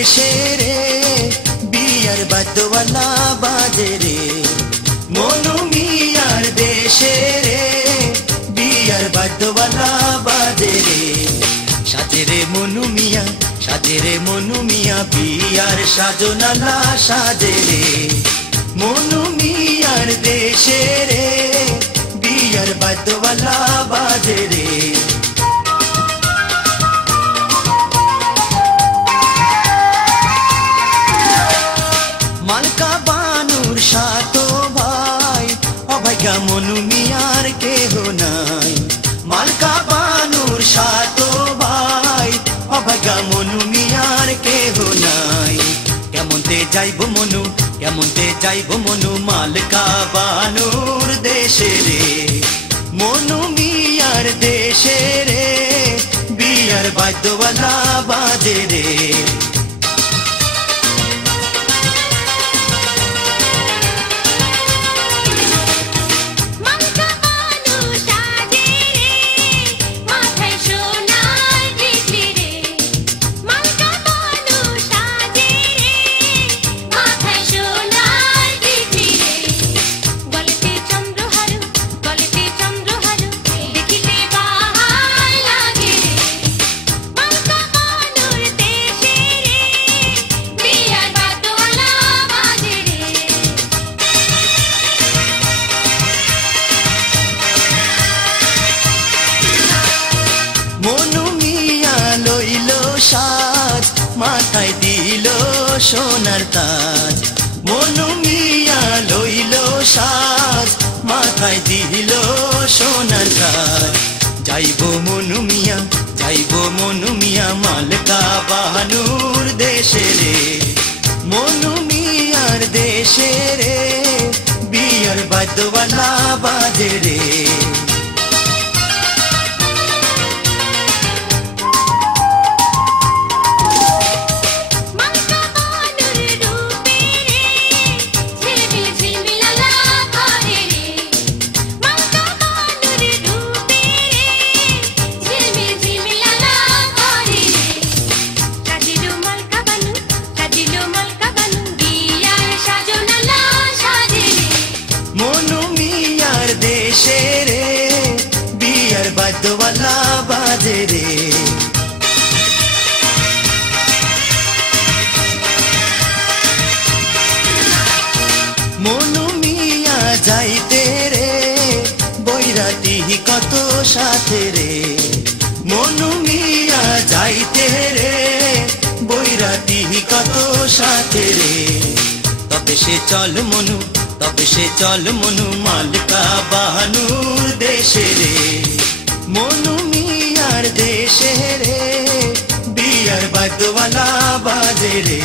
দেশে রে বিয়ার বাদ্যওয়ালা বাজে রে মনু মিয়ার দেশে রে বিয়ার বাদ্যওয়ালা বাজে রে সাজে রে মনু মিয়া সাজে রে মনু মিয়া বিয়ার সাজনালা সাজে রে মনু মিয়ার দেশে রে বিয়ার বাদ্যওয়ালা বাজে রে মালকা বানুর সাতো ভাই অভাগা মনু মিয়ার কেহ নাই মালকা বানুর সাতো ভাই অভাগা মনু মিয়ার কেহ নাই কেমনতে যাইব মনু মালকা বানুর দেশে রে মনু মিয়ার দেশে রে বিয়ার বাদ্যওয়ালা বাজে রে মনু মিয়া লইল সাজ মাথায় দিল সোনার তাজ মনু মিয়া লইল সাজ মাথায় দিল সোনার তাজ যাইব মনু মিয়া মালকা বানুর দেশে রে মনু মিয়ার দেশে রে বিয়ার বাদ্যওয়ালা বাজে রে মনু মিয়ার দেশে রে বিয়ার বাদ্যওয়ালা বাজে রে মনু মিয়া যাইতে রে বৈরাতি কত সাথে রে মনু মিয়া যাইতে রে বৈরাতি কত সাথে রে তবে সে চল মনু মালকা বানুর দেশে রে মনু মিয়ার দেশে রে বিয়ার বাদ্যওয়ালা বাজে রে।